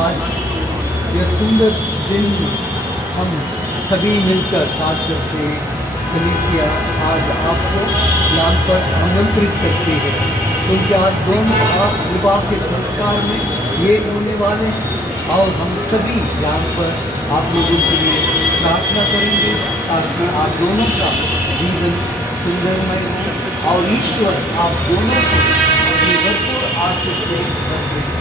आज यह सुंदर दिन हम सभी मिलकर, खास करके कलीसिया आज आपको यहाँ पर आमंत्रित करती है, क्योंकि आज दोनों आप विवाह के संस्कार में एक होने वाले हैं। और हम सभी यहाँ पर आप लोगों के लिए प्रार्थना करेंगे ताकि आप दोनों का जीवन सुंदरमय हो और ईश्वर आप दोनों को अपनी भरपूर आशीष से भर दे।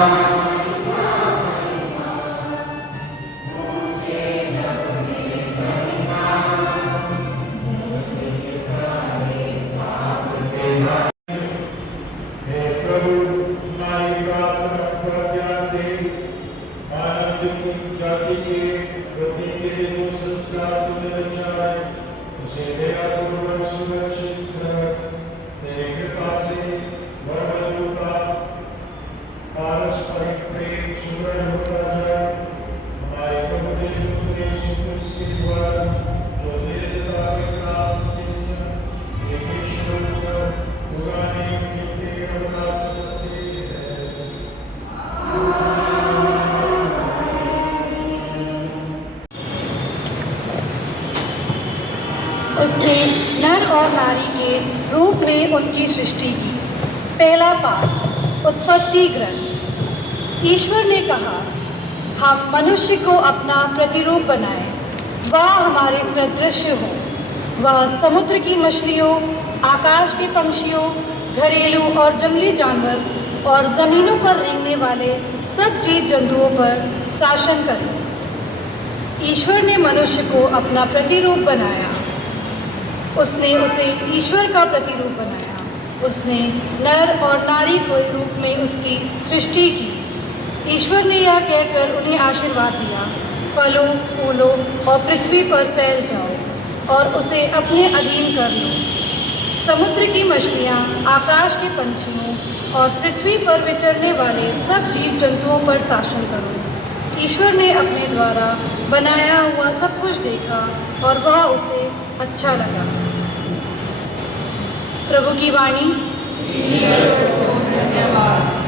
हे प्रभु तुम्हारी प्रार्थना पर ध्यान दे मानव जाति के प्रति के जो संस्कार तुमने रचा है उसे दयापूर्वक सुरक्षित रख तेरी कृपा से वरवधु का पारस्परिक प्रेम सुदृढ़ होता जाए हमारे प्रभु तेरे पुत्र यीशु क्रिस्त के द्वारा जो तेरे पिता के नाम के संग एक ईश्वर पर पुराने जितने अवतार चलते हैं उसने नर और नारी के रूप में उनकी सृष्टि की। पहला पाठ उत्पत्ति ग्रंथ। ईश्वर ने कहा, हम मनुष्य को अपना प्रतिरूप बनाएं, वह हमारे सदृश हो। वह समुद्र की मछलियों, आकाश के पंछियों, घरेलू और जंगली जानवर और जमीनों पर रेंगने वाले सब जीव जंतुओं पर शासन करे। ईश्वर ने मनुष्य को अपना प्रतिरूप बनाया। उसने उसे ईश्वर का प्रतिरूप बनाया। उसने नर और नारी के रूप में उसकी सृष्टि की। ईश्वर ने यह कहकर उन्हें आशीर्वाद दिया, फलो फूलो और पृथ्वी पर फैल जाओ और उसे अपने अधीन कर लो। समुद्र की मछलियाँ, आकाश के पंछियों और पृथ्वी पर विचरने वाले सब जीव जंतुओं पर शासन करो। ईश्वर ने अपने द्वारा बनाया हुआ सब कुछ देखा और वह उसे अच्छा लगा। प्रभु की वाणी। धन्यवाद।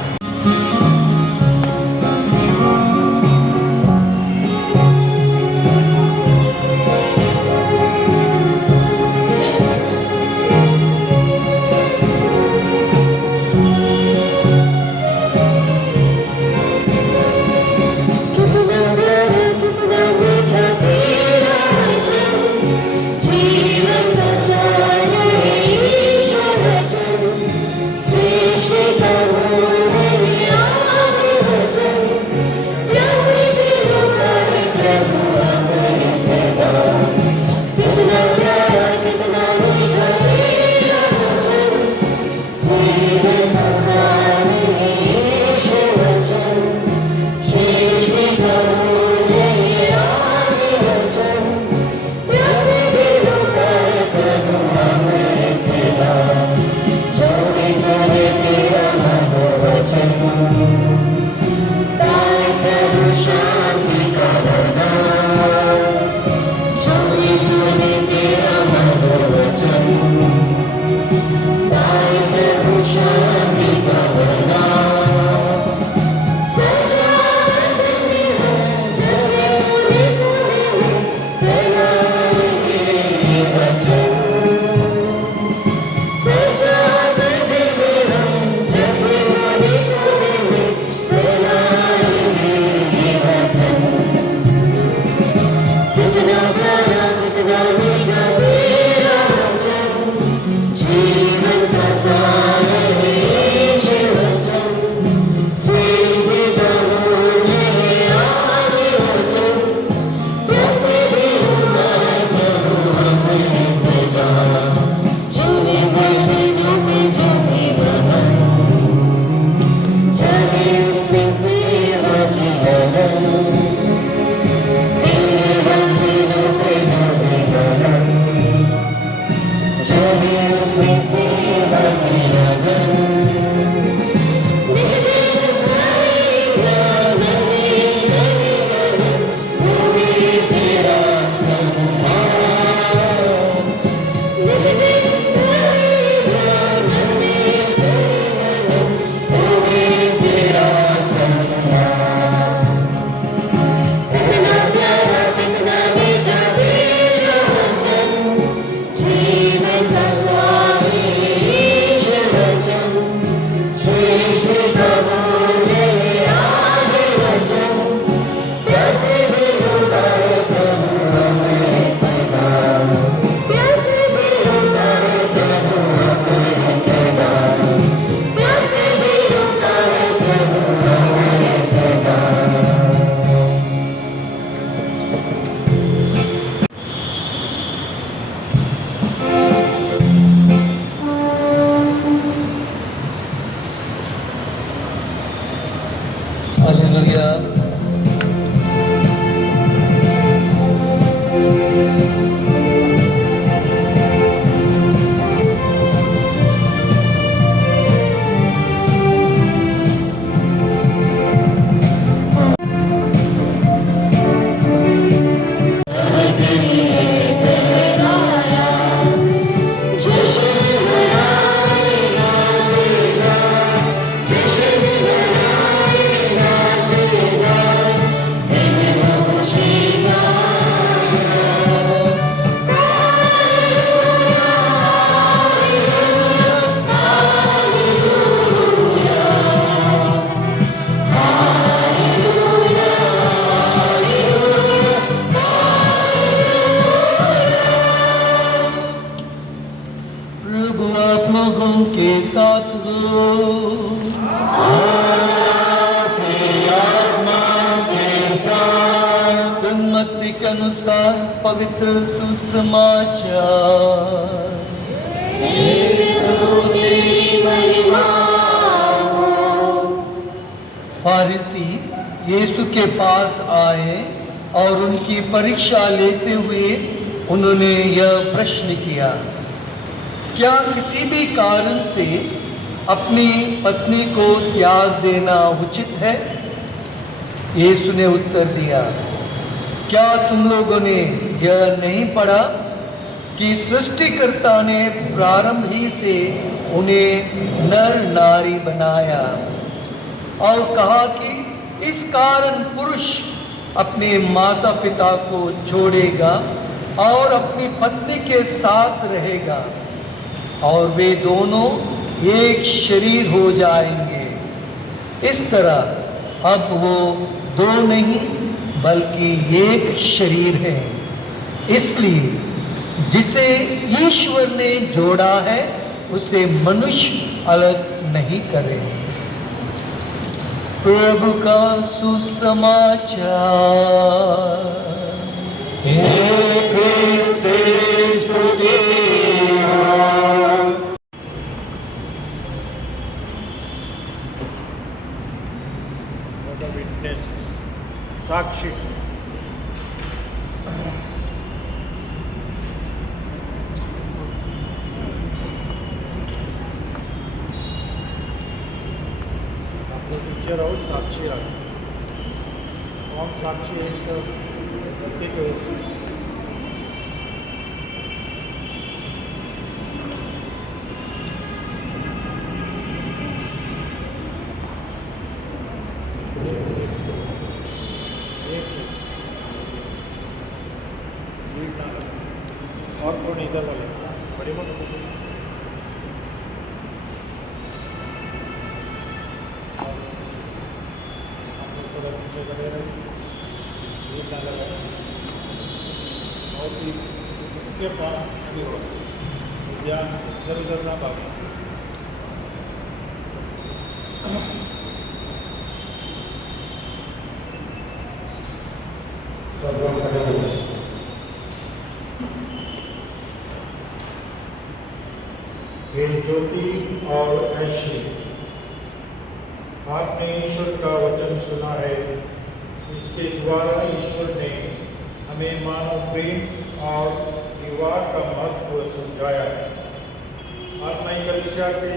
श्रेष्ठ हालेलुया। प्रभु आप लोगों के साथ हो। सन्मति के अनुसार पवित्र सुसमाचार। फारिसी यीशु के पास आए और उनकी परीक्षा लेते हुए उन्होंने यह प्रश्न किया, क्या किसी भी कारण से अपनी पत्नी को त्याग देना उचित है? यीशु ने उत्तर दिया, क्या तुम लोगों ने यह नहीं पढ़ा कि सृष्टिकर्ता ने प्रारंभ ही से उन्हें नर नारी बनाया और कहा कि इस कारण पुरुष अपने माता पिता को छोड़ेगा और अपनी पत्नी के साथ रहेगा और वे दोनों एक शरीर हो जाएंगे। इस तरह अब वो दो नहीं बल्कि एक शरीर है। इसलिए जिसे ईश्वर ने जोड़ा है उसे मनुष्य अलग नहीं करे। प्रभु का सुसमाचार। साक्षी। टीचर और साक्षी आ कौन साक्षी है तो प्रत्येक और कौन इधर वाले बड़ी मत और पास ध्यान से इधर उधर ना भागे। हे ज्योति और ऐशी, आपने ईश्वर का वचन सुना है। इसके द्वारा ईश्वर ने हमें मानव प्रेम और विवाह का महत्व समझाया है। आज मैं कलीसिया के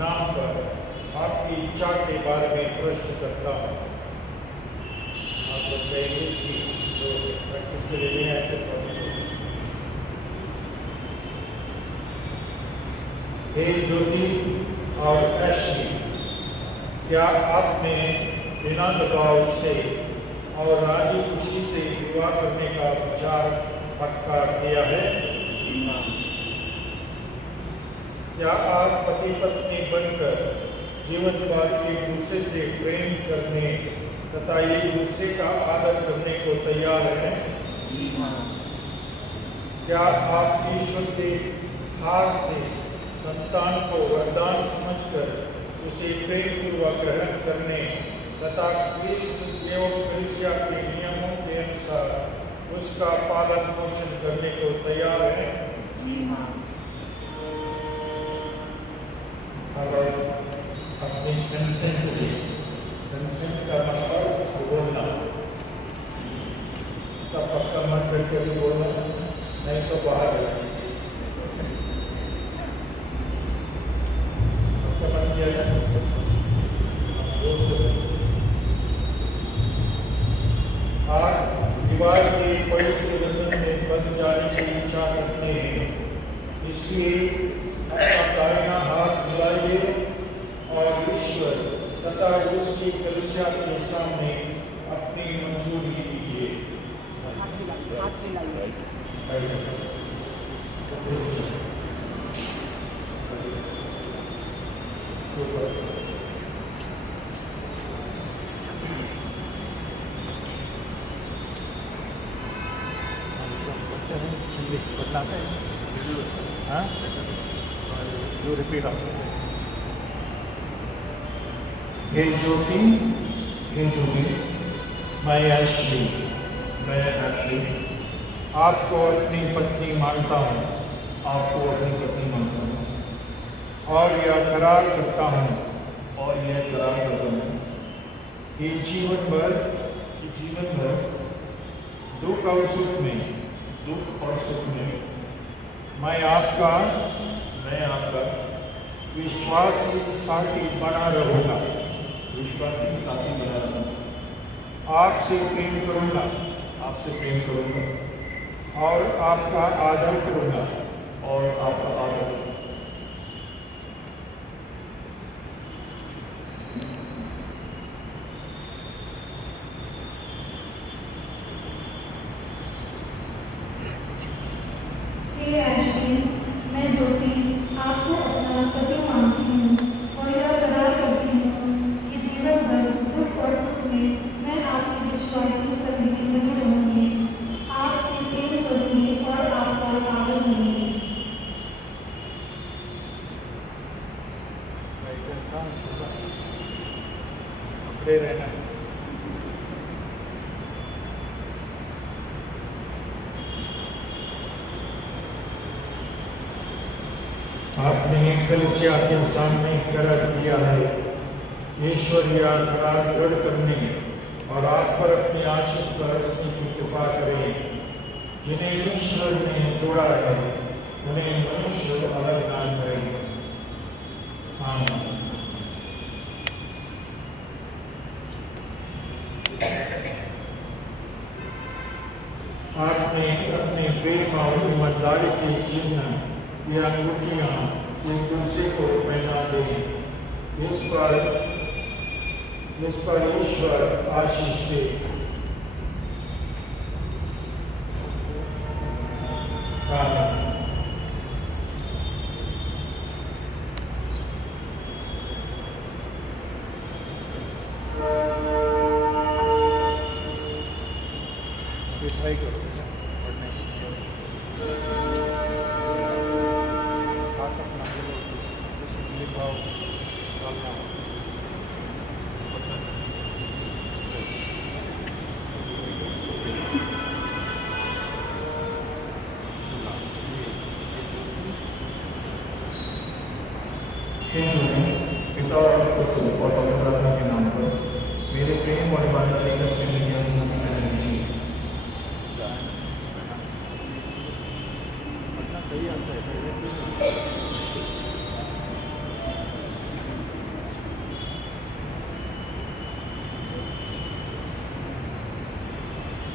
नाम पर आपकी इच्छा के बारे में प्रश्न करता हूँ। आप लोग कहेंगे कि जो प्रैक्टिस के लिए हैं तो हे ज्योति और ऐशी, क्या आपने बिना दबाव से और राजी खुशी से विवाह करने का विचार पक्का किया है? क्या आप पति पत्नी बनकर जीवन भर एक दूसरे से प्रेम करने तथा एक दूसरे का आदर करने को तैयार हैं? क्या आप ईश्वर के हाथ से संतान को वरदान समझकर उसे प्रेम पूर्वक ग्रहण करने तथा क्रिस्त एवं कलीसिया के नियमों के अनुसार उसका पालन पोषण करने को तैयार हैं? अब अपनी कंसेंट लिए कंसेंट का मतलब बोलना, तब पक्का मन करके भी बोलना, नहीं तो बाहर रहना। पक्का मन किया जाए जोर से। आज विवाह के पवित्र बंधन में बंध जाने की इच्छा करते हैं, इसलिए अपना दाहिना हाथ मिलाइए और ईश्वर तथा उसकी कलीसिया के सामने अपनी मंजूरी दीजिए। हे ज्योति, हे ज्योति, मैं एशली आपको अपनी पत्नी मानता हूँ, आपको अपनी पत्नी मानता हूँ और यह करार करता हूँ कि जीवन भर दुख और सुख में मैं आपका विश्वासी साथी बना रहूँगा, आपसे प्रेम करूँगा और आपका आदर करूँगा हे एशली, मैं ज्योति आपको अपना पति मानती हूँ और यह करार करती हूँ कि जीवन भर दुख और सुख में मैं आपकी विश्वासी सहेली बनी रहूँगी, आपसे प्रेम करूँगी और आपका आदर करूँगी। आपने कलीसिया के सामने करार दिया है, ईश्वर यह करार दृढ़ करने और आप पर अपनी आशीष बरसने की कृपा करें। जिन्हें ईश्वर ने जोड़ा है उन्हें मनुष्य अलग ना करे। आमीन। आपने अपने प्रेम और ईमानदारी के चिन्ह या अंगूठियाँ एक दूसरे को पहना दें, इस पर ईश्वर आशीष दे। आमीन। पिता और पुत्र और पवित्र आत्मा के नाम पर मेरे प्रेम और ईमानदारी का चिन्ह लीजिए। सही आता है।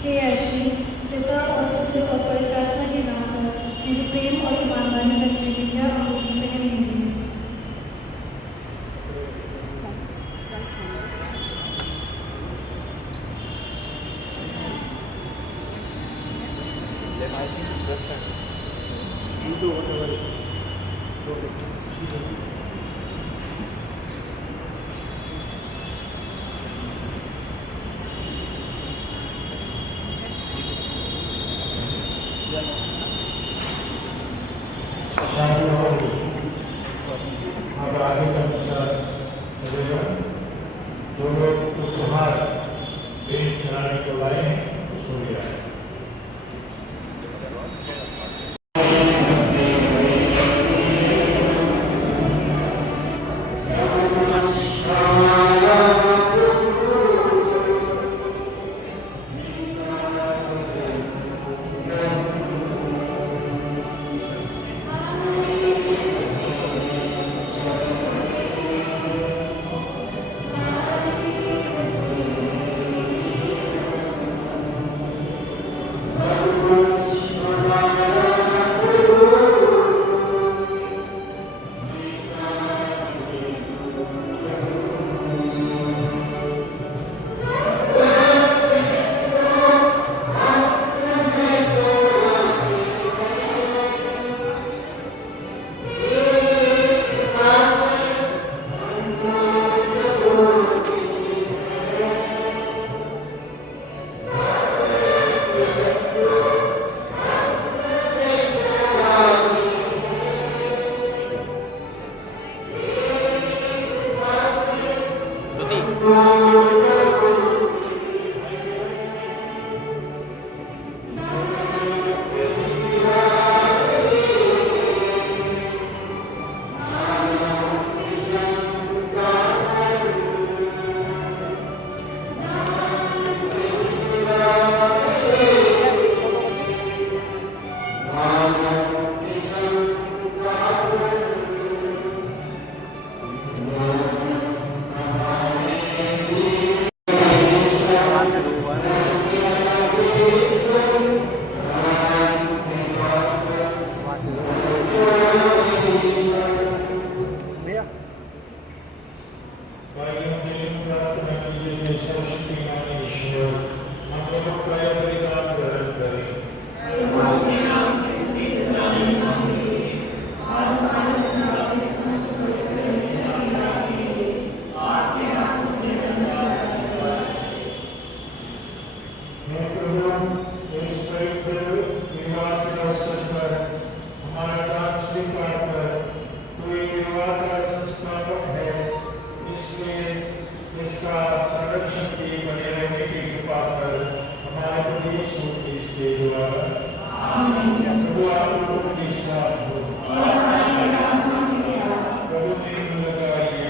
हे एशली, पिता और पुत्र और पवित्र आत्मा के नाम पर मेरे प्रेम और ईमानदारी का चिन्ह या अंगूठी पहन लीजिए। I think it's left hand. You do whatever is supposed to. अब आगे का हिस्सा चलेगा। जो लोग उपहार भेंट चढ़ाने को लाए हैं उसको ले आए। Namaskar प्रभु इस पवित्र विवाह के अवसर पर हमारा दान स्वीकार कर, तू ये विवाह का संस्थापक है, इसलिए इसका संरक्षण की बने रहने की कृपा कर हमारे प्रभु यीशु के द्वारा। प्रभु आप लोगों के साथ हो, प्रभु ने लगाइए,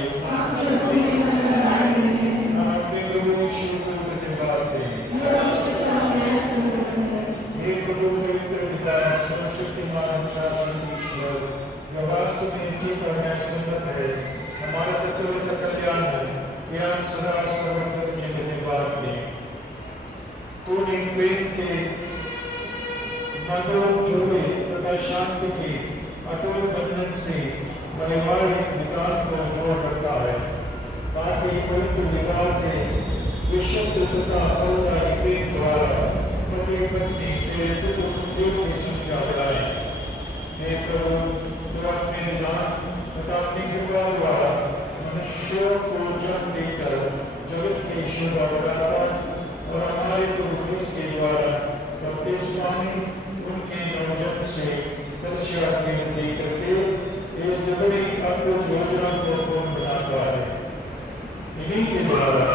हम अपने प्रभु यीशु को धन्यवाद दें। हे प्रभु पवित्र पिता सर्वशक्तिमान शासन ईश्वर, जो वास्तव में ठीक और न्यायसम्मत है, हमारा पितरों का कल्याण है, यह हम सदा सर्वत्र के धन्यवाद दें। तूने प्रेम के मधुर जोड़े तथा शांति के अटूट बंधन से वैवाहिक विधान को जोड़ रखा है, ताकि पवित्र विवाह के विशुद्ध तथा फलदायी प्रेम द्वारा पति पत्नी तेरे पुत्र की संख्या बढ़ाए। हे प्रभु, तू अपने निदान तथा अपनी कृपा द्वारा मनुष्यों को जन्म देकर जगत की शोभा बढ़ाता और हमारे प्रभु के द्वारा बपतिस्मानी उनके नवजन्म से कलशा की विधि करके इस बड़ी अद्भुत योजना को पूर्ण बनाता है। इन्हीं के द्वारा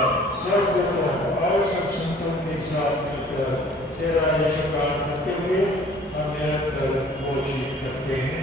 सब लोगों और सब संतों के साथ मिलकर तेरा यशगान करते हुए हम निरंतर घोषित करते हैं।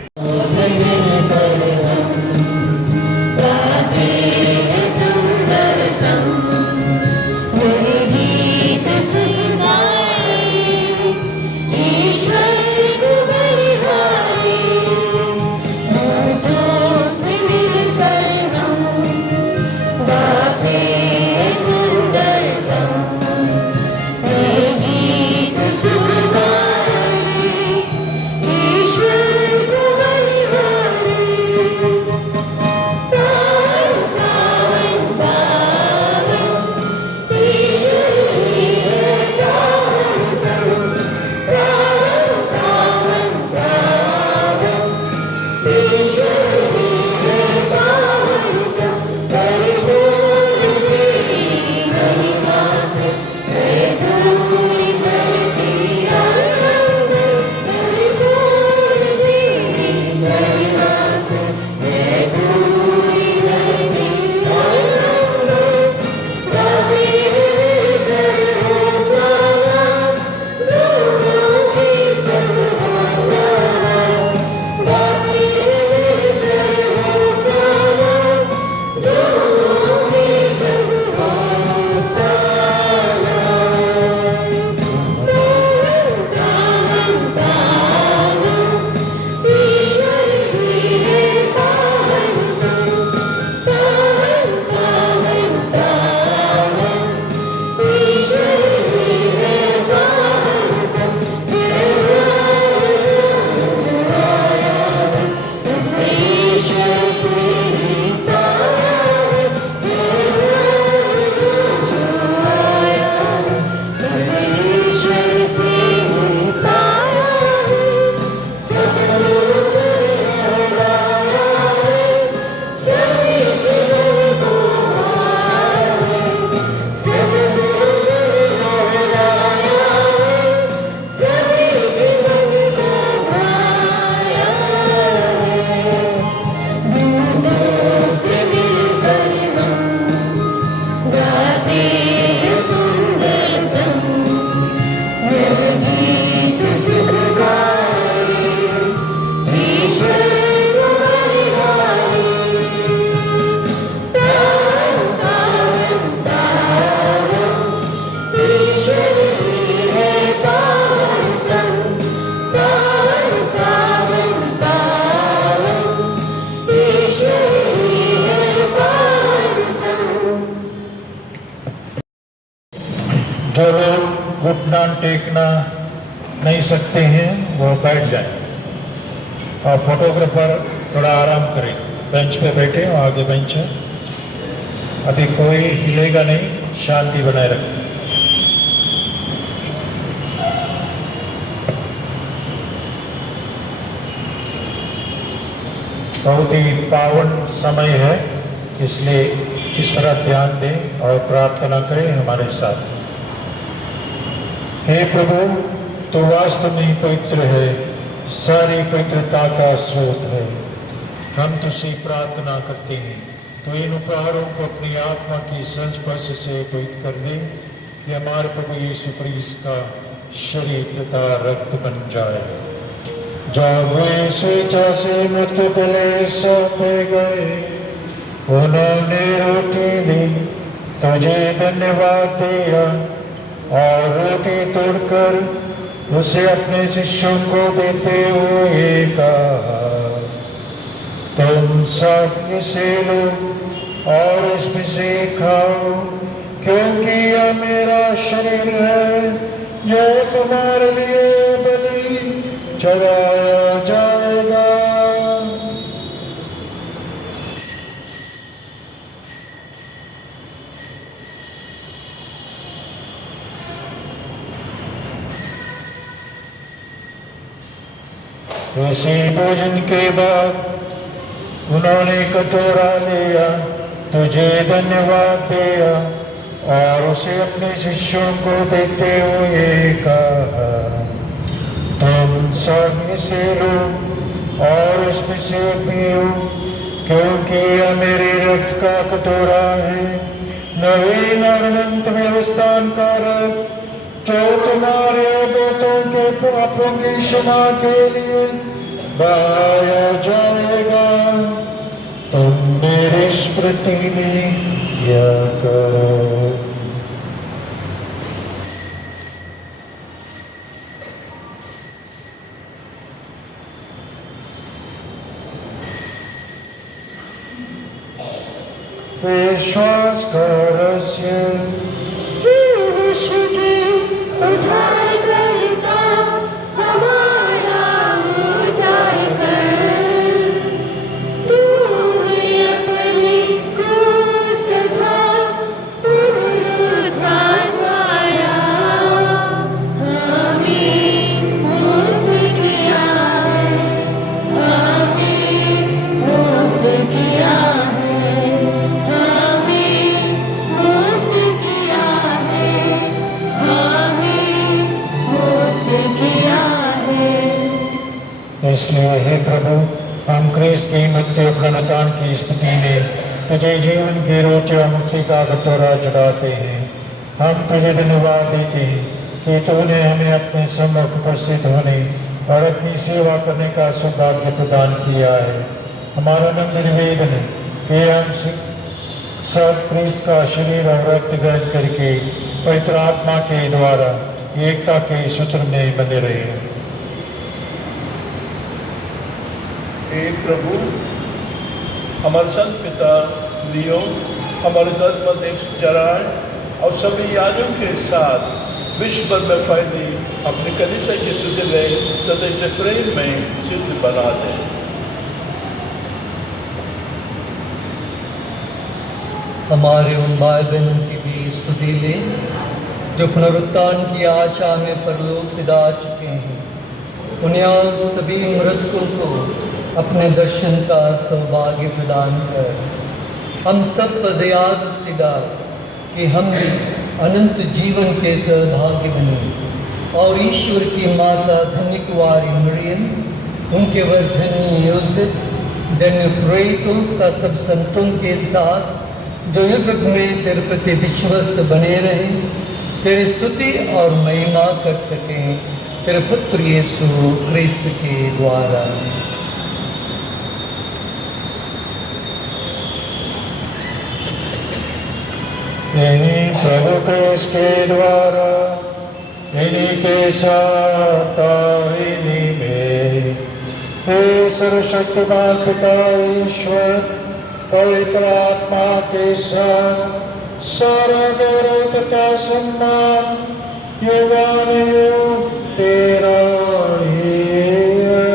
जो लोग घुटना टेकना नहीं सकते हैं वो बैठ जाएं और फोटोग्राफर थोड़ा आराम करें, बेंच पे बैठे, आगे बेंच है, अभी कोई हिलेगा नहीं, शांति बनाए रखें। बहुत ही पावन समय है, इसलिए इस तरह ध्यान दें और प्रार्थना करें हमारे साथ। हे प्रभु, तो वास्तव में पवित्र है, सारी पवित्रता का स्रोत है। हम तुझसे प्रार्थना करते हैं, तो इन उपहारों को अपनी आत्मा की संस्पर्श से पवित्र कर दे, कि हमारे प्रभु यीशु मसीह का शरीर तथा रक्त बन जाए। जब वे स्वेच्छा से मृत्यु के लिए सौंपे गए, उन्होंने रोटी ली, तुझे धन्यवाद दिया और रोटी तोड़कर उसे अपने शिष्यों को देते हुए कहा, तुम सब इसे लो और इसमें से खाओ, क्योंकि यह मेरा शरीर है जो तुम्हारे लिए बलि चढ़ाया जाएगा। इसी भोजन के बाद उन्होंने कटोरा लिया, तुझे धन्यवाद दिया और उसे अपने शिष्यों को देते हुए कहा, तुम सब इसे लो और इसमें से पियो, क्योंकि यह मेरे रक्त का कटोरा है, नवीन और अनंत व्यवस्थान का रक्त, जो तुम्हारे बहुतों के पापों की क्षमा के लिए बहाया जाएगा। तुम मेरी स्मृति में यह करो। विश्वास का रहस्य, इसलिए हे प्रभु, हम क्रिस्त की मृत्यु पुनरुत्थान की स्थिति में तुझे जीवन की रोटी और मुक्ति का कटोरा चढ़ाते हैं। हम तुझे धन्यवाद देते हैं कि तूने हमें अपने सम्मुख उपस्थित होने और अपनी सेवा करने का सौभाग्य प्रदान किया है। हमारा नम्र निवेदन है कि हम सब क्रिस्त का शरीर और रक्त ग्रहण करके पवित्र आत्मा के द्वारा एकता के सूत्र में बने रहे। हे प्रभु, हमारे संत पिता लियो, हमारे धर्माध्यक्ष जराल्ड और सभी यादों के साथ विश्व भर में फैली अपनी कलीसिया की स्तुति लें तथा इसे प्रेम में सिद्ध बना दें। हमारे उन भाई बहनों की भी स्तुति लें जो पुनरुत्थान की आशा में परलोक से जा चुके हैं। उन्हें सभी मृतकों को अपने दर्शन का सौभाग्य प्रदान कर हम सब पर दया दृष्टि डाल कि हम भी अनंत जीवन के सहभागी बने और ईश्वर की माता धन्य कुंवारी मरियम, उनके वर धन्य यूसुफ, धन्य पुरोहितों का सब संतों के साथ जो युग में तेरे प्रति विश्वस्त बने रहे, तेरी स्तुति और महिमा कर सकें तेरे पुत्र यीशु क्रिस्त के द्वारा। इन्हीं प्रभु क्रिस्त के द्वारा, इन्हीं के साथ और इन्हीं में, हे सर्वशक्तिमान पिता ईश्वर, पवित्र आत्मा के साथ सारा गौरव तथा सम्मान युगानुयुग तेरा ही है।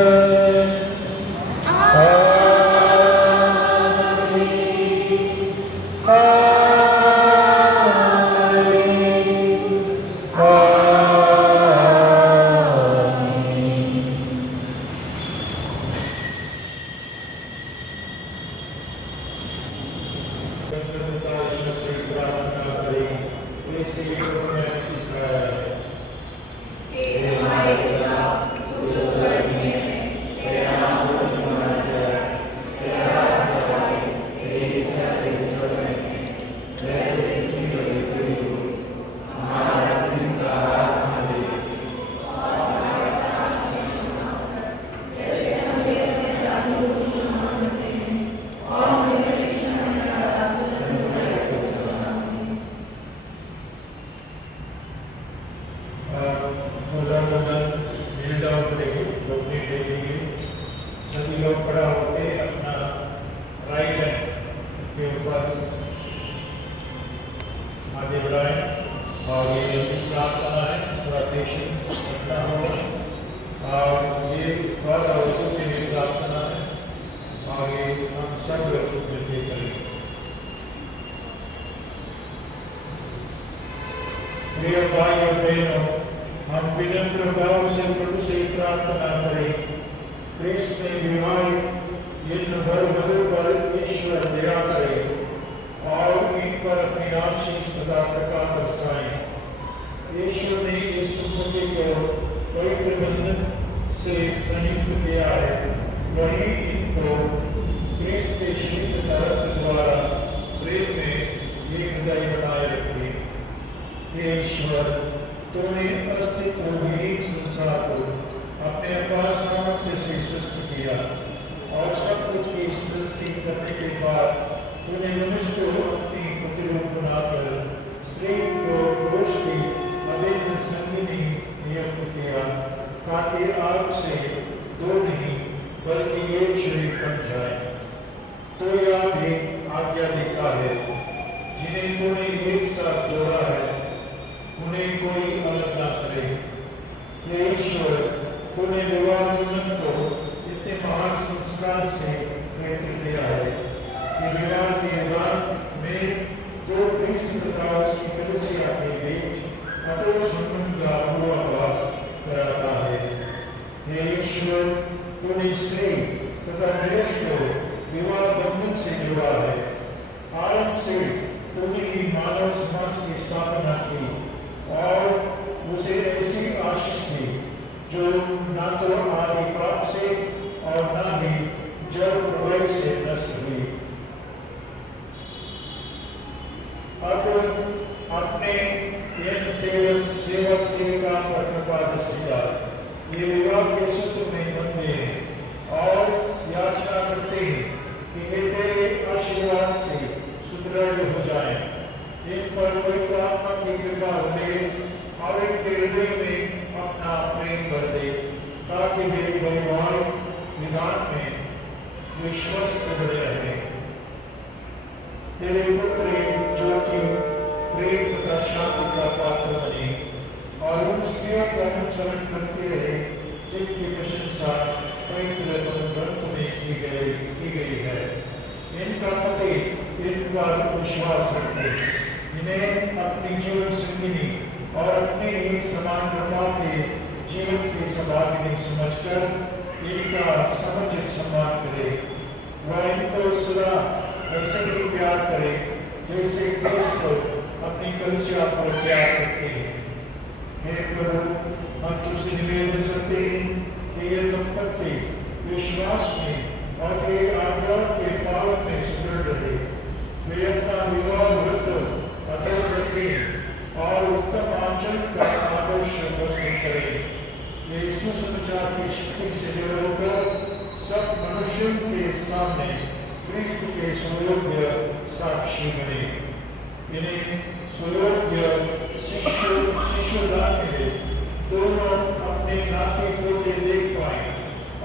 सभी लोग खड़ा होके अपना राइट हैंड के ऊपर आगे बढ़ाएं और ये प्रार्थना है, थोड़ा पेशेंस रखना होगा और ये और औरतों के लिए प्रार्थना है और ये हम सब लोग मिलकर करेंगे। प्रिय भाइयों बहनों, हम विनम्र भाव से प्रभु से प्रार्थना करें, कृष्ण में विवाहित इन वधू पर ईश्वर दया करे और इन पर अपनी आशीष तथा प्रकाश बरसाएं। ईश्वर ने इस दंपति को पवित्र बंधन से संयुक्त किया है, वही इनको कृष्ण के शीत रक्त द्वारा प्रेम में एक हृदय बनाए रखे। हे ईश्वर, तूने अस्तित्वहीन संसार को अपने अपार सामर्थ्य से सृष्टि किया और सब कुछ की सृष्टि करने के बाद तूने मनुष्य को अपनी प्रतिरूप बनाकर स्त्री को पुरुष की अभिन्न संगिनी नियुक्त किया, ताकि आपसे दो नहीं बल्कि एक शरीर बन जाए। तो यह भी आज्ञा देता है, जिन्हें तूने एक साथ जोड़ा है उन्हें कोई अलग ना करे। हे ईश्वर, तूने विवाह बंधन को इतने महान संस्कार से पवित्र किया है कि विवाह के विधान में दो कृष्ण तथा उसकी कलीसिया के बीच अटूट संबंध का पूर्वाभास कराता है। हे ईश्वर, तूने स्त्री तथा पुरुष को विवाह बंधन से जोड़ा है। आरंभ से तूने ही मानव समाज की स्थापना की और उसे ऐसी आशीष दी जो न तो आदि पाप से और न ही जल प्रलय से नष्ट हुई। अब अपने इन सेवक सेविका पर कृपा दृष्टि डाल। ये विवाह के सूत्र में बंधे हैं और याचना करते हैं कि ये तेरे आशीर्वाद से सुदृढ़ हो जाएं। इन पर पवित्र आत्मा की कृपा होने और इनके हृदय में अपना प्रेम भर दे, ताकि वे वैवाहिक विधान में विश्वस्त बने रहें। तेरे पुत्र जो कि प्रेम तथा शांति का पात्र बने और उन स्त्रियों का अनुसरण करते रहे जिनकी प्रशंसा पवित्र ग्रंथ में की गई है। इनका पति इन पर विश्वास रखे, इन्हें अपनी जीवन संगिनी और अपने ही समान प्रभाव के जीवन की सौभाग्य समझकर इनका समुचित सम्मान करे। वह इनको सदा ऐसे ही प्यार करे जैसे क्रिस्त अपनी कलीसिया को प्यार करते हैं। हे प्रभु, हम तुझसे निवेदन करते हैं कि ये दंपति विश्वास में और तेरी आज्ञा के पालन में सुदृढ़ रहे। वे अपना विवाह व्रत अटूट रखें और उत्तम आचरण का आदर्श प्रस्तुत करें। ये सुसमाचार की शक्ति से जुड़े होकर सब मनुष्यों के सामने क्रिस्त के सुयोग्य साक्षी बने। इन्हें सुयोग्य शिष्य दान मिले, दोनों अपने नाते पोते देख पाए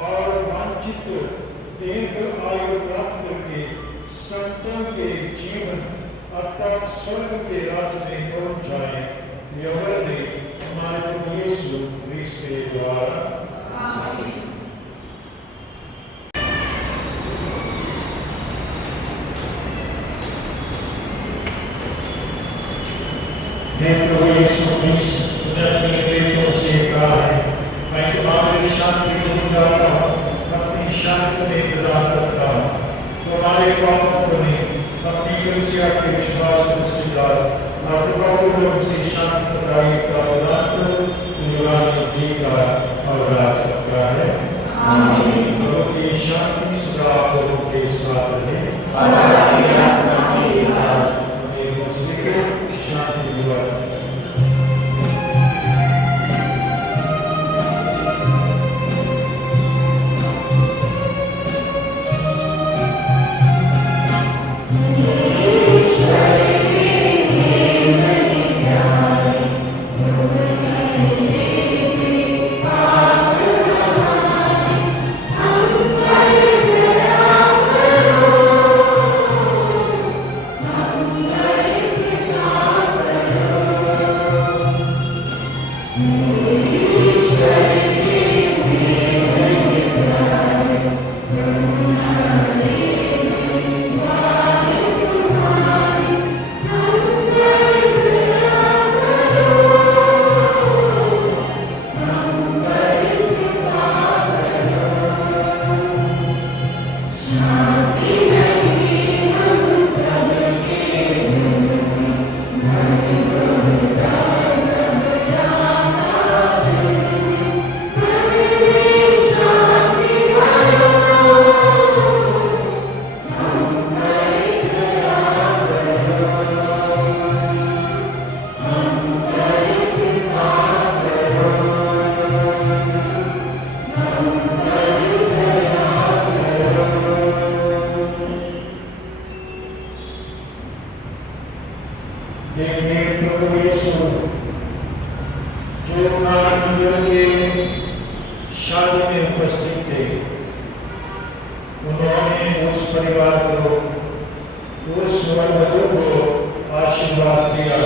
और वांछित दीर्घ आयु प्राप्त करके संतों के जीवन अर्थात स्वर्ग के राज्य में पहुंच जाए। यह वरदे हमारे प्रभु यीशु क्रिस्त के द्वारा। आमीन। हे प्रभु यीशु क्रिस्त, तूने अपने प्रेरितों से कहा है, मैं तुम्हारी शांति को जाता हूँ, अपनी शांति में प्रदान करता हूँ। तुम्हारे पापों को नहीं, अपनी कलीसिया के विश्वास को स्वीकार और प्रभु से शांति प्रदान करो। पुराने जीता और राज करता है। प्रभु की शांति सदा लोगों के साथ रहे। एक दूसरे को शांति दिलाए। देखिए प्रभु यीशु जो नानक के शादी में उपस्थित थे, उन्होंने उस परिवार को, उस वरवधु को आशीर्वाद दिया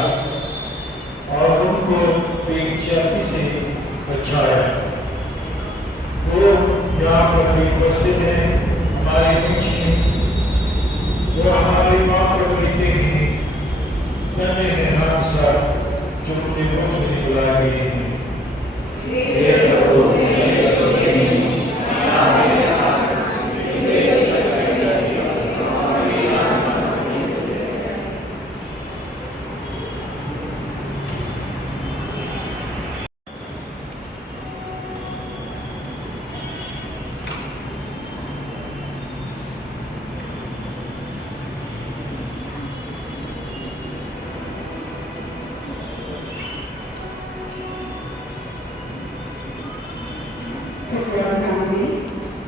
और उनको बेइज्जती से बचाया। वो यहाँ पर भी उपस्थित है हमारे बीच में। वो हमारे माँ पर कहते हैं धन्य है हम सब जो मुझे मुझ में बुलाए गए हैं।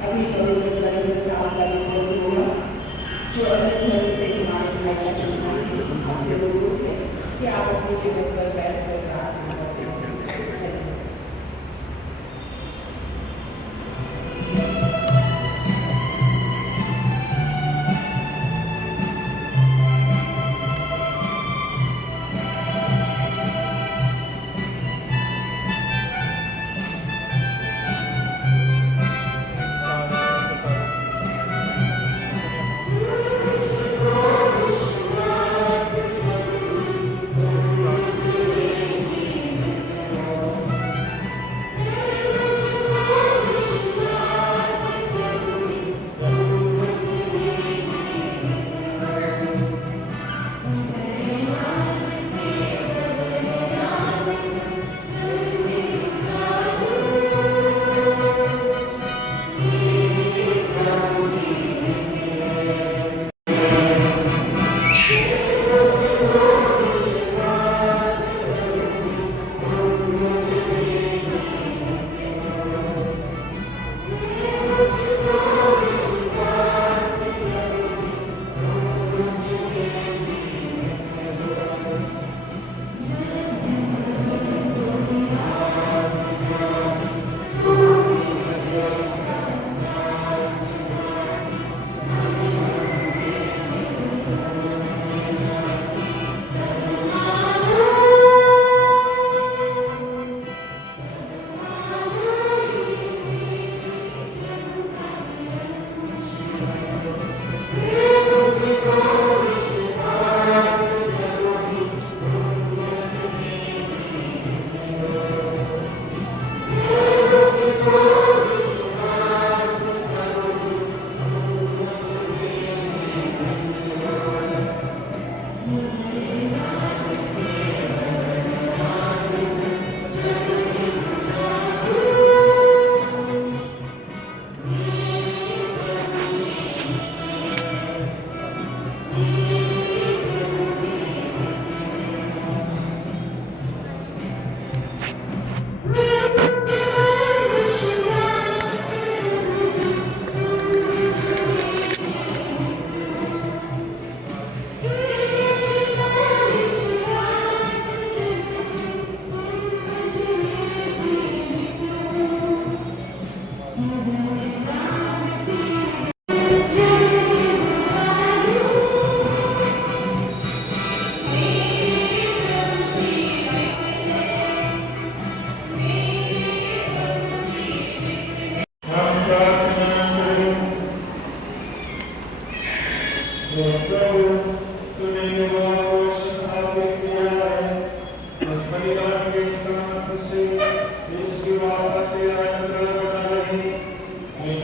अभी पवित्र करेंगे साथ होगा जो अलग धर्म से इमारत लाया चुना है कि आप अपने जीवन पर बैठ कर प्रार्थना करते हैं।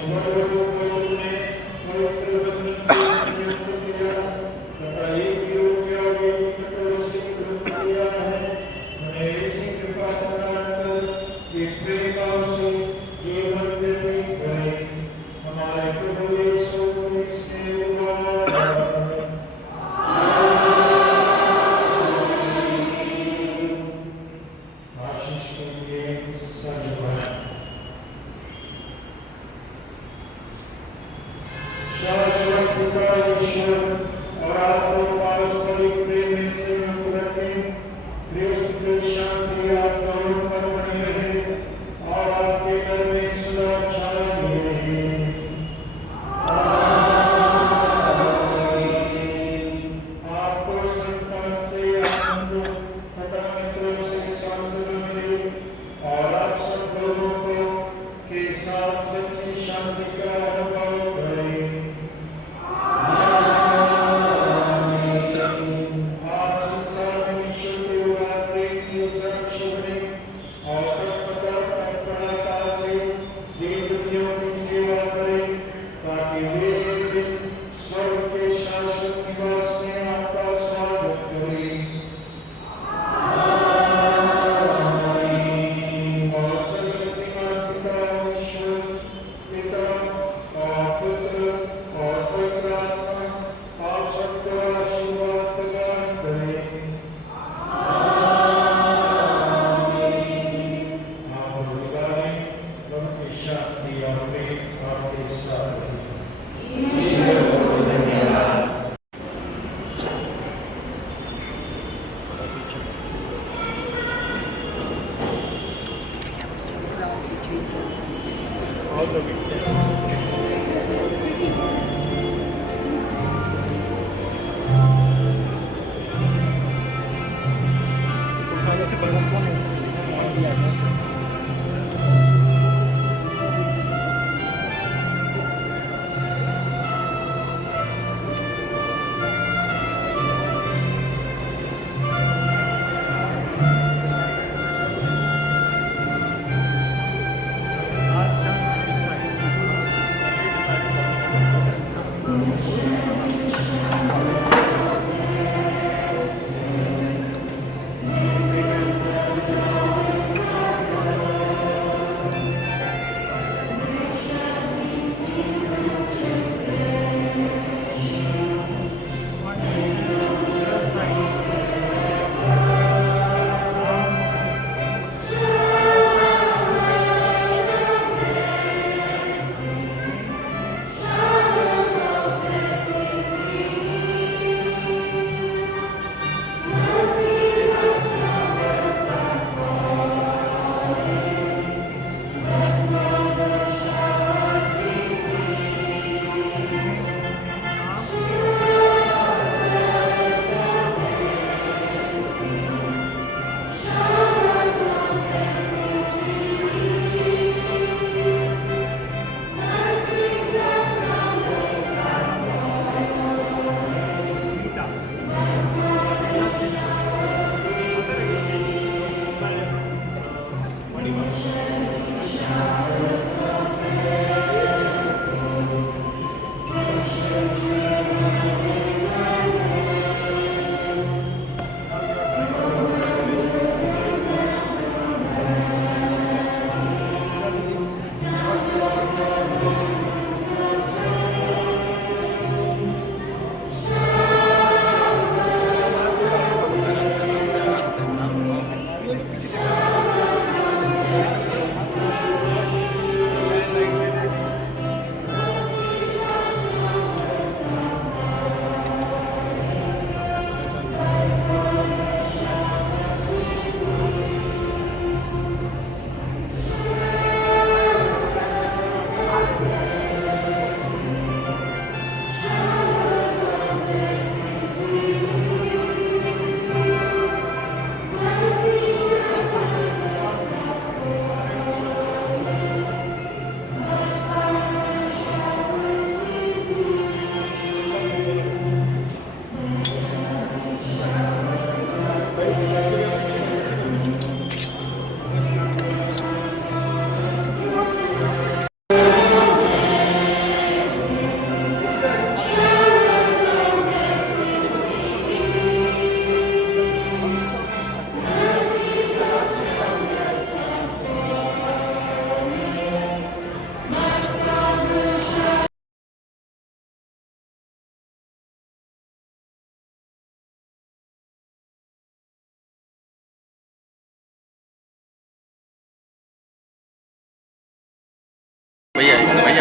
बड़ों को तुमने पवित्र वचन से संयुक्त किया तथा एक योग्य और एक कठोर से कृत किया है। उन्हें ऐसी कृपा प्रदान कर कि प्रेम भाव से जीवन व्यतीत करें। हमारे प्रभु यीशु क्रिस्त के द्वारा आशीष के लिए सजवाएं। शाश्वत पिता ईश्वर और आपको पारस्परिक प्रेम में संयुक्त रखें। क्रिस्त की शांति आप दोनों पर बनी रहे और आपके घर में सदा छाई रहे। आपको संतान से आनंद तथा मित्रों से सांत्वना मिले और आप सब लोगों को के साथ सच्ची शांति का अनुभव करें। आप संसार में ईश्वर के उदार प्रेम की साक्षी बने और तत्परता से देवदूतों की सेवा करें ताकि वे एक दिन स्वर्ग के शाश्वत निवास में आपका स्वागत करें। और सर्वशक्तिमान पिता ईश्वर पिता और पुत्र और पवित्र आत्मा आप सबको आशीर्वाद प्रदान करें। आप बुलाने प्रभु की शक्ति और प्रेम आपके साथ रहे।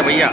है भैया।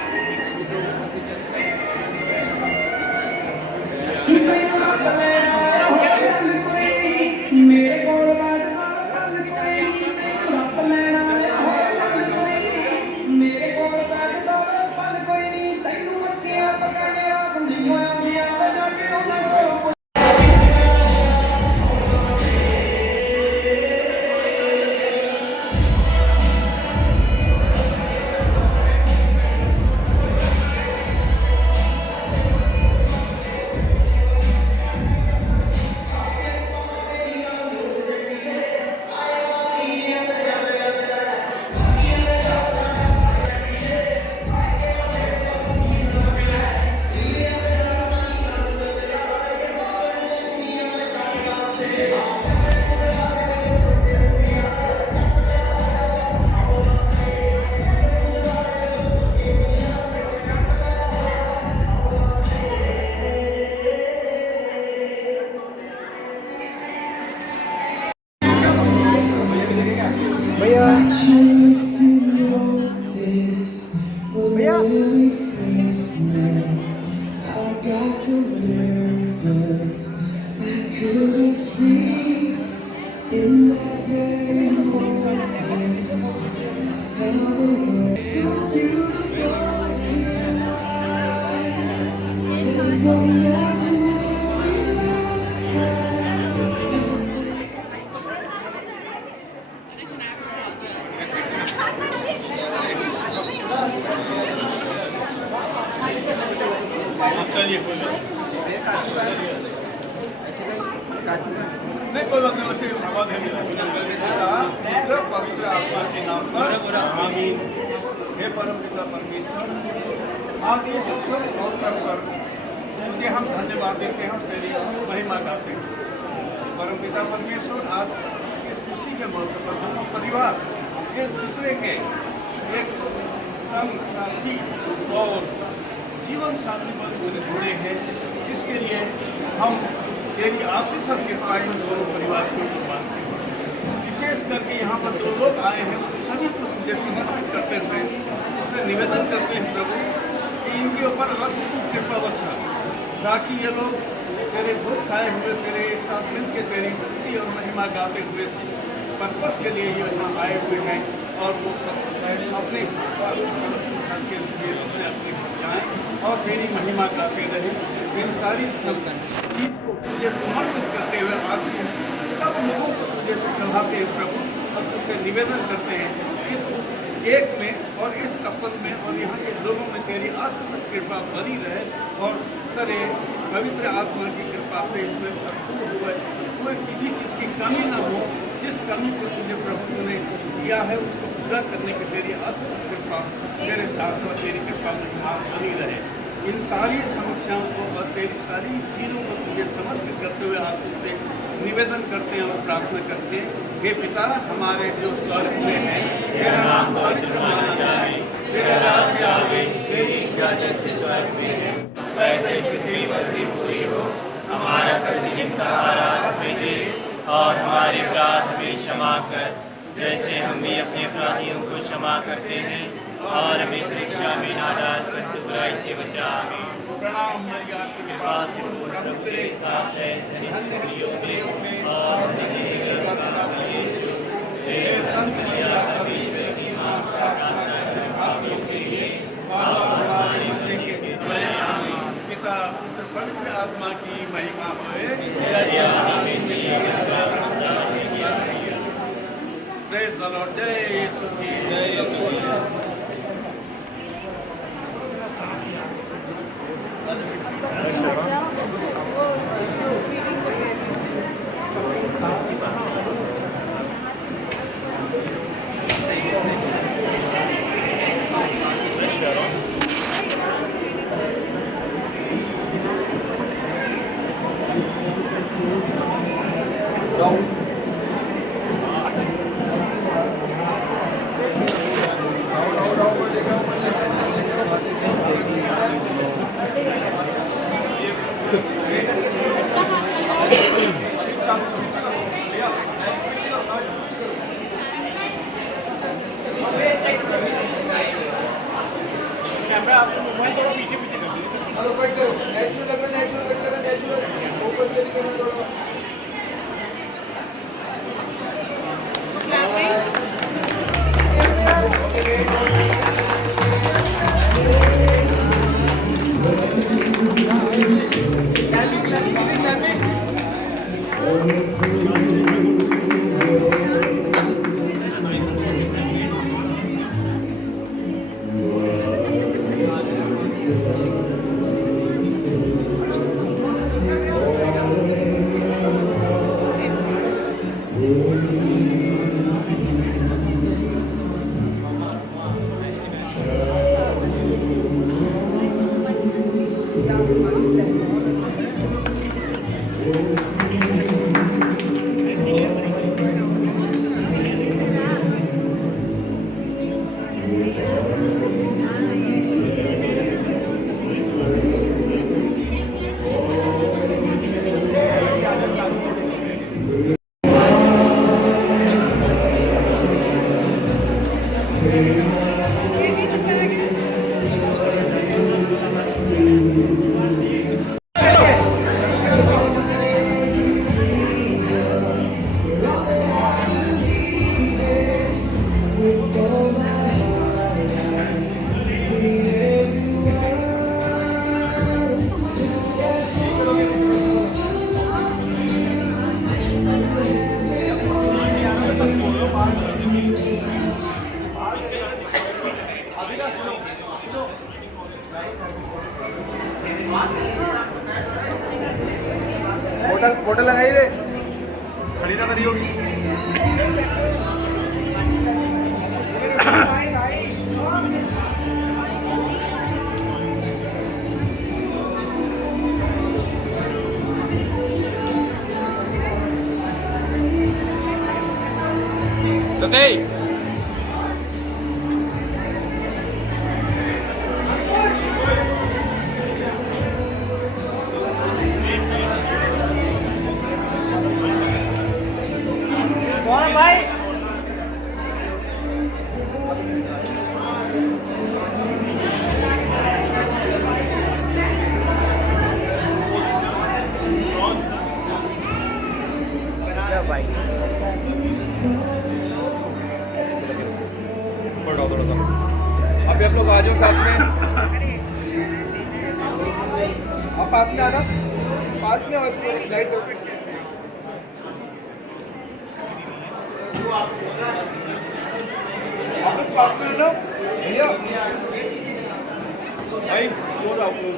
नहीं कोई बात नहीं, वैसे आवाज है मेरा पवित्र आत्मा के नाम पर आमीन। हे परमपिता परमेश्वर, आज इस शुभ अवसर पर तुझे हम धन्यवाद देते हैं, तेरी महिमा गाते हैं। परमपिता परमेश्वर, आज इस खुशी के मौके पर हम परिवार एक दूसरे के एक संग साथी और जीवन साथी बन जुड़े हैं। इसके लिए हम तेरी आशीष और कृपा इन दोनों परिवार को मानते हैं। विशेष करके यहाँ पर जो लोग आए हैं उन सभी को तुझे समर्पित करते हुए इससे निवेदन करते हैं प्रभु कि इनके ऊपर आशीष और कृपा वर्षा, ताकि ये लोग तेरे भोज खाए हुए तेरे एक साथ मिलकर तेरी स्तुति और महिमा गाते हुए पर्पस के लिए ये यहाँ आए हुए हैं और वो सब अपने अपने जाएँ और तेरी महिमा गाते रहे। इन सारी चीज को तुझे समर्पित करते हुए आज सब लोगों को तुझे सिखाते हैं प्रभु, और तुझसे निवेदन करते हैं इस एक में और इस कपल में और यहाँ के लोगों में तेरी आशीष कृपा बनी रहे और तेरे पवित्र आत्मा की कृपा से इसमें भरपूर हुए, कोई किसी चीज़ की कमी ना हो। जिस कमी को तुझे प्रभु ने दिया है उसको पूरा करने की तेरी आशीष कृपा तेरे साथ और तेरी कृपा में बनी रहे। इन सारी समस्याओं को और तेरी सारी चीज़ों को तुझे समर्पित करते हुए आप तुझसे निवेदन करते हैं और प्रार्थना करते हैं। हे पिता हमारे जो स्वर्ग में है, तेरा नाम पवित्र माना जाए, तेरा राज्य आवे, तेरी इच्छा जैसे स्वर्ग में है वैसे पृथ्वी पर भी पूरी हो। हमारा प्रतिदिन का आहार आज हमें दे और हमारे अपराध हमें क्षमा कर जैसे हम भी अपने अपराधियों को क्षमा करते हैं, और हमें परीक्षा में ना डाल परंतु बुराई से बचा। आमीन। प्रणाम मरिया की कृपा से प्रभु तेरे साथ है, धन्य स्त्रियों में और धन्य यीशु। हे संत मरिया परमेश्वर की मां, प्रार्थना कर पापियों के लिए और हमारे मरने के समय। आमीन। पिता पुत्र पवित्र आत्मा की महिमा होए। Praise the Lord. जय यीशु की जय। हेलो कट करो, नेचुरल लग रहा है, नेचुरल कट करो, नेचुरल ऊपर से भी करना थोड़ा। फोटो लगाई दे, खड़ी ना करी होगी। अभी आप लोग आ जाओ साथ में, आप पास में आना, पास में लाइट दो। आप लोग पास में लो भैया, भाई क्लोज आओ, क्लोज।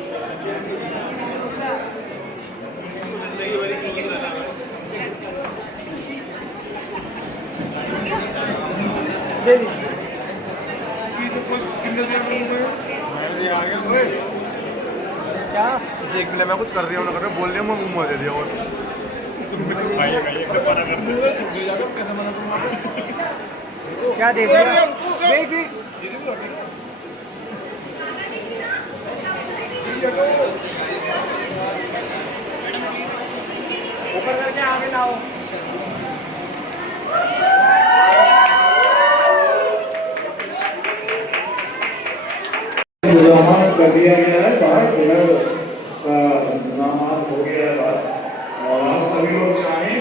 क्या देख मिला, मैं कुछ कर रही हूँ ना कर रहा हूँ, बोल रही हूँ, मैं मुँह दे दिया। और क्या दे दिया? ऊपर करके आगे लाओ। इंतजाम कर दिया गया है, बाहर कूलर का इंतजाम हो गया है बाहर, और आप सभी लोग चाहें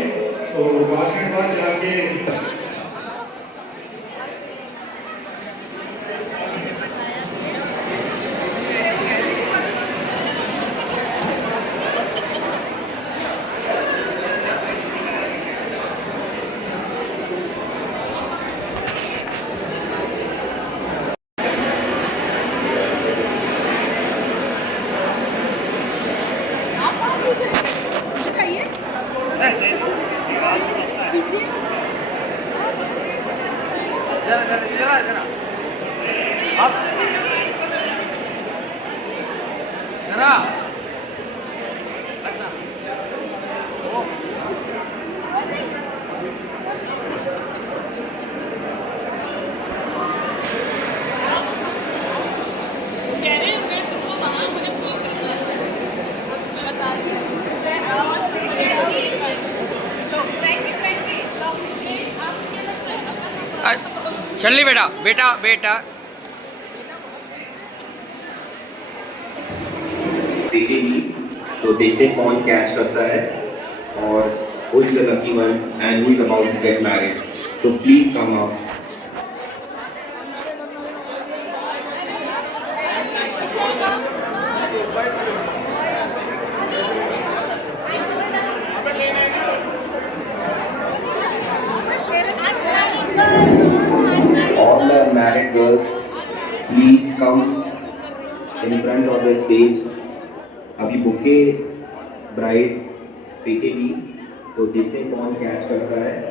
तो 5 मिनट बाद जाके चल ली बेटा बेटा बेटा तो देखते हैं कौन कैच करता है और who is the lucky one and who is about to get married. So please come up. All the married girls, please come in front of the stage. अभी बुके ब्राइड फेंकेगी तो देखते हैं कौन कैच करता है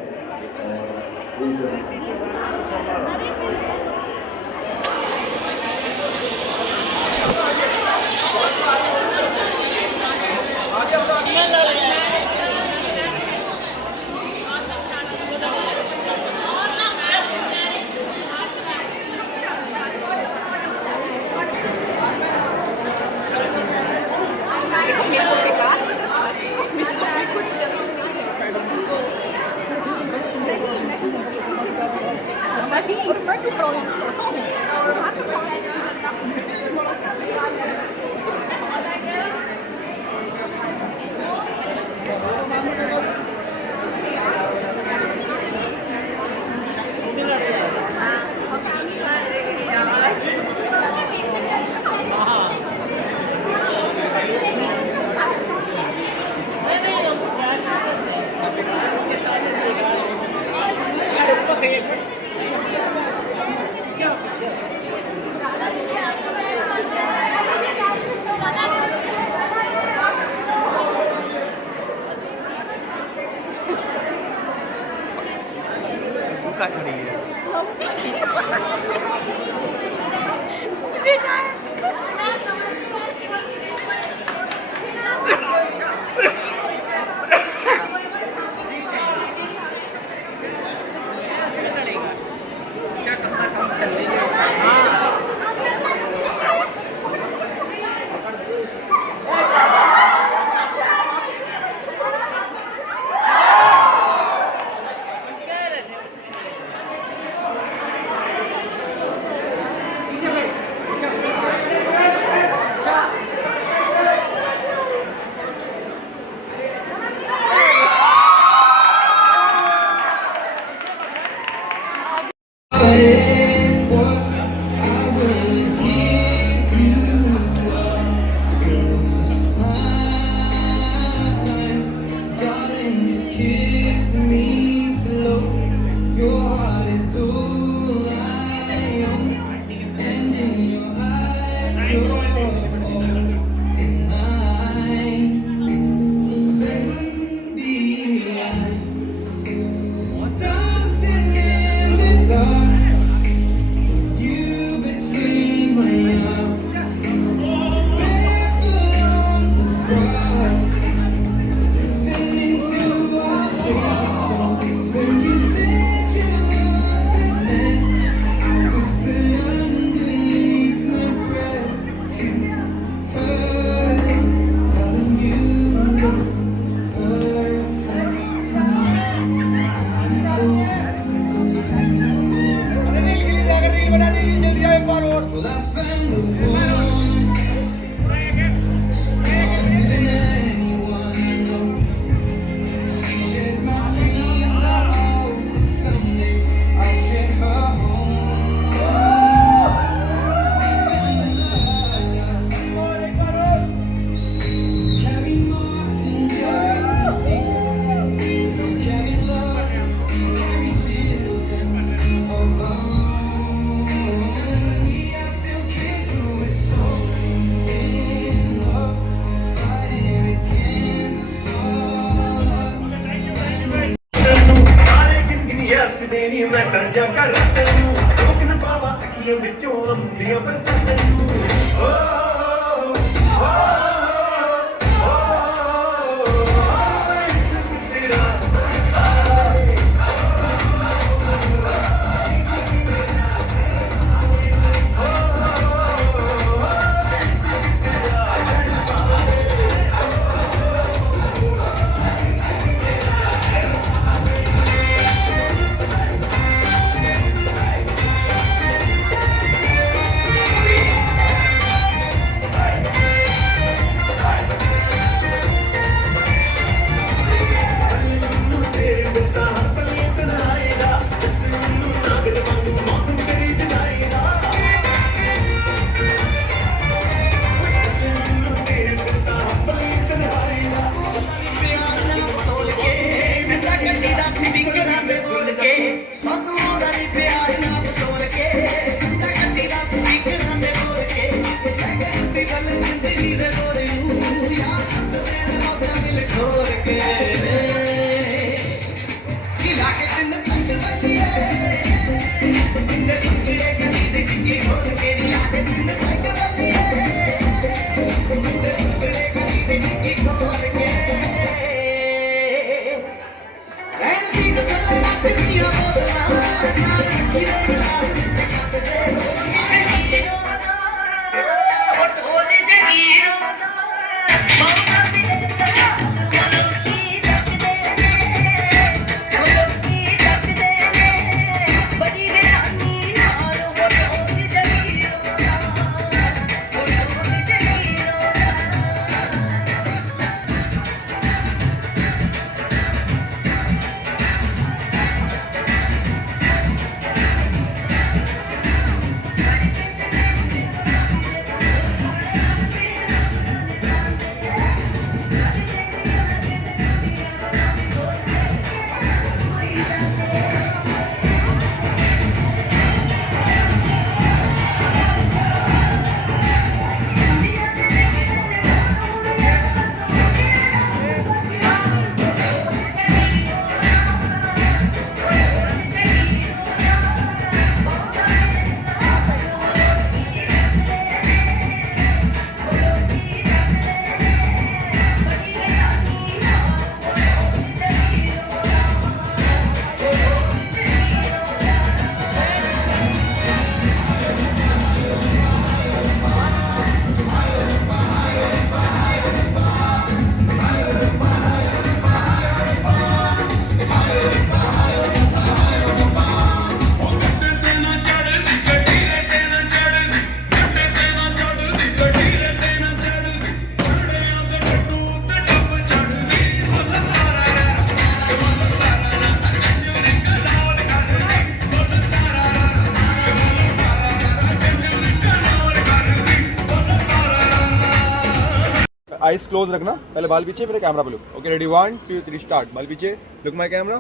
आइज क्लोज रखना, पहले बाल पीछे फिर कैमरा पे लुक। Okay ready 1 2 3 start. बाल पीछे, look my camera,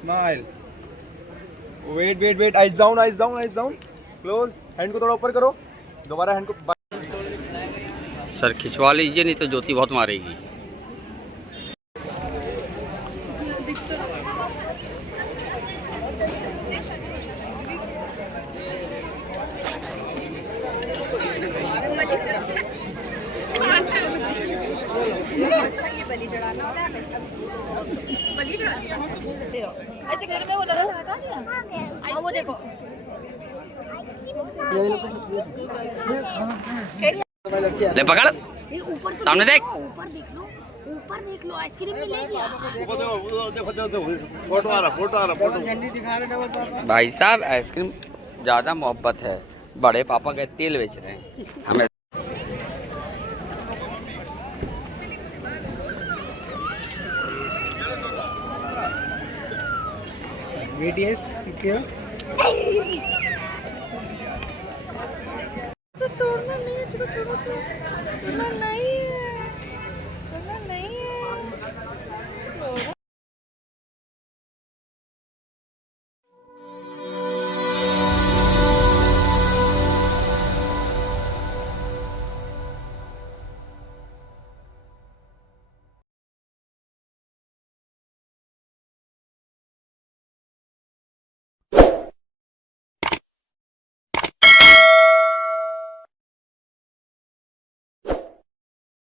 smile, wait wait wait, eyes down eyes down eyes down, close, hand को थोड़ा ऊपर करो, दोबारा हैंड को। सर खिंचवा लीजिए नहीं तो ज्योति बहुत मारेगी। ऐसे घर में वो लगा हटा दिया। वो देखो ले पकड़, सामने देख, ऊपर देख लो आइसक्रीम मिलेगी। फोटो आ रहा फोटो। भाई साहब आइसक्रीम ज़्यादा मोहब्बत है, बड़े पापा के तेल बेच रहे हैं हमें। तो तोड़ना नहीं, छोड़ो तो नहीं।